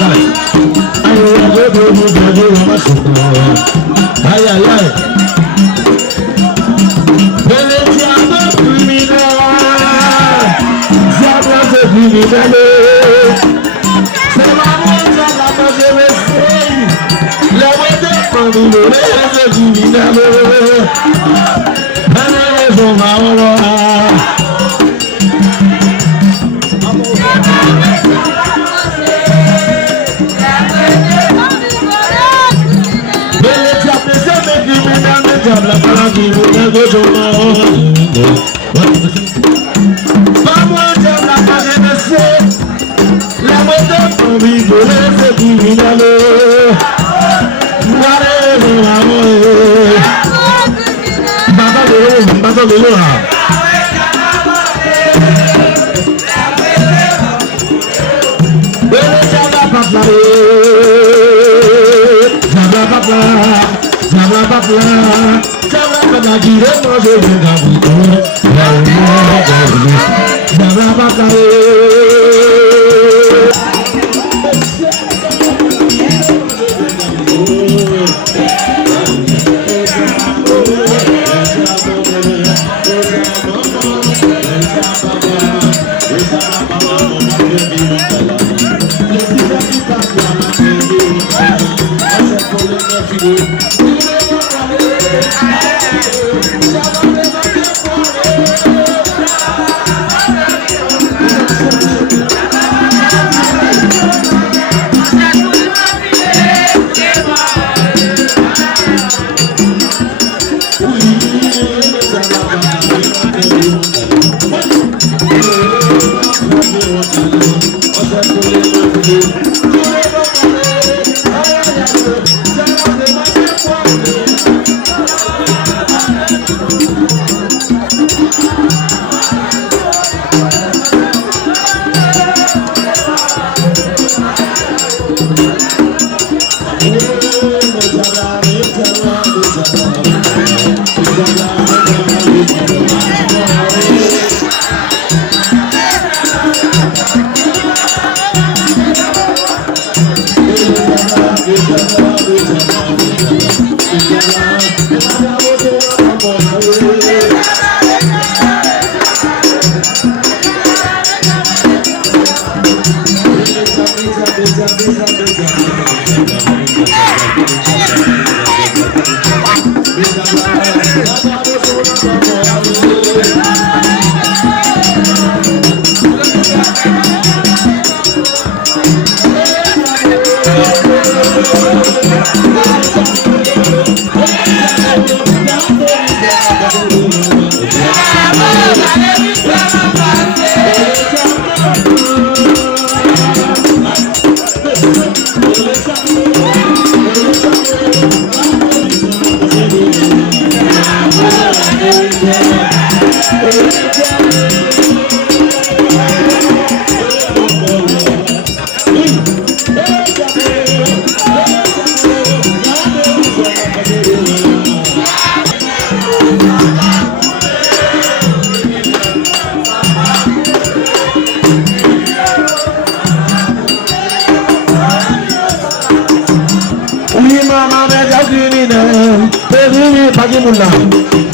dale. Ay, ay, ay. El diablo criminal, diablo criminal. Se va a montar la calle de Sey, la vuelta con un oreja criminal. Vamos a echar la calle de Sey, la vuelta con un oreja criminal. Baba de Loha.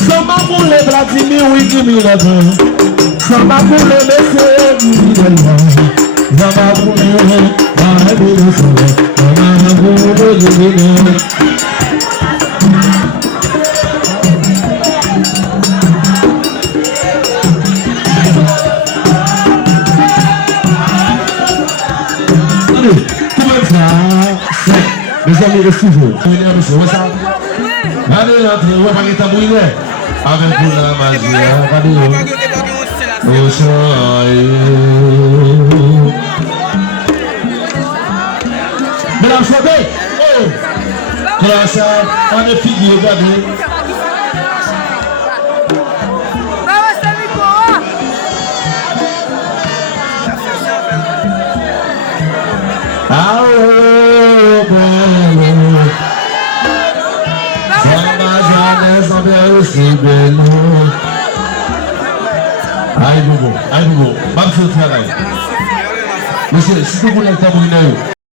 Sama pour les Vladimir, oui, qui m'y l'a dit. Sama pour les messieurs, qui m'y l'a dit. Sama pour les mes amis, refusez. Allez, l'entrée, on va parler tabouiné. Avec vous la magie, allez. Au soleil. Mesdames, soyez. Oh. Classe, on est figure, regardez. Aïe bobo, mam se travail. Monsieur, si vous voulez le